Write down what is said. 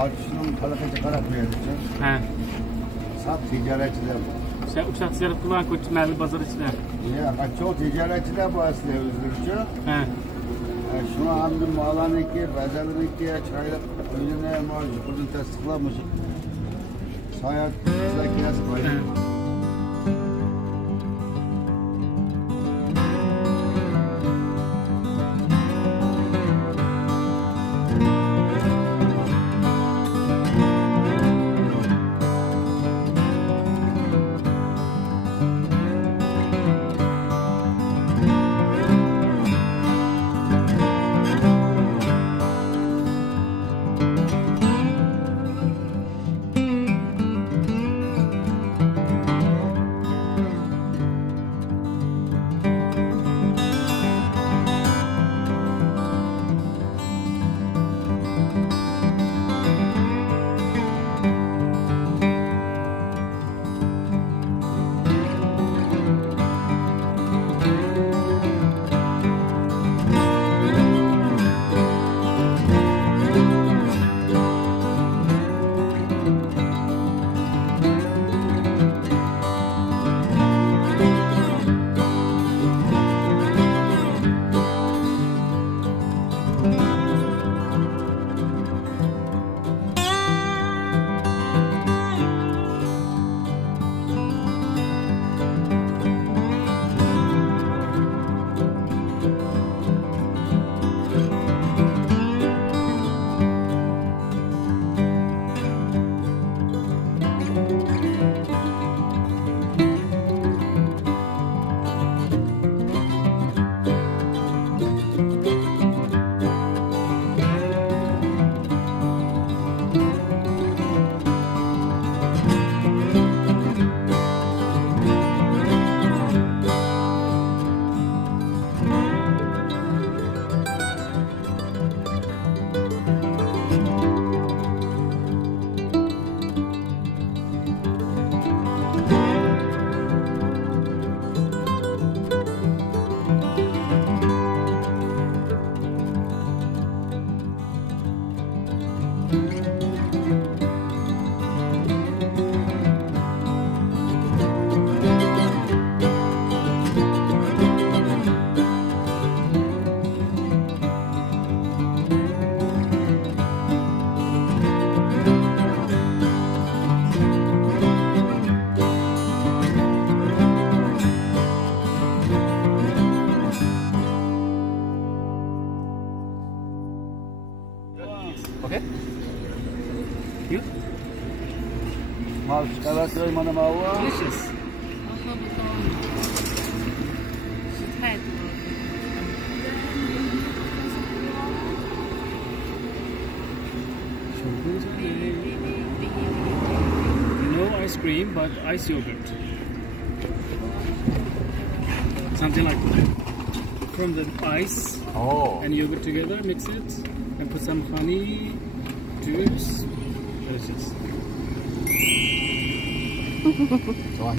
Ağaççının kalakacı kara koyarıcı. He. Sat ticaretçiler bu. Sen uçak ticaret kullanan koç merli pazar içine. Ya bak çok ticaretçiler bu aslında özgürce. He. Şuna hamdüm bağlanıki, bezeliki, çaylık, önüne marj, bugün tasdiklamış. Sayat, zakiyas var. Okay. You? Delicious. 太多了。 No ice cream, but ice yogurt. Something like that. From the ice and yogurt together, mix it, and put some honey, juice. Delicious. 좋아.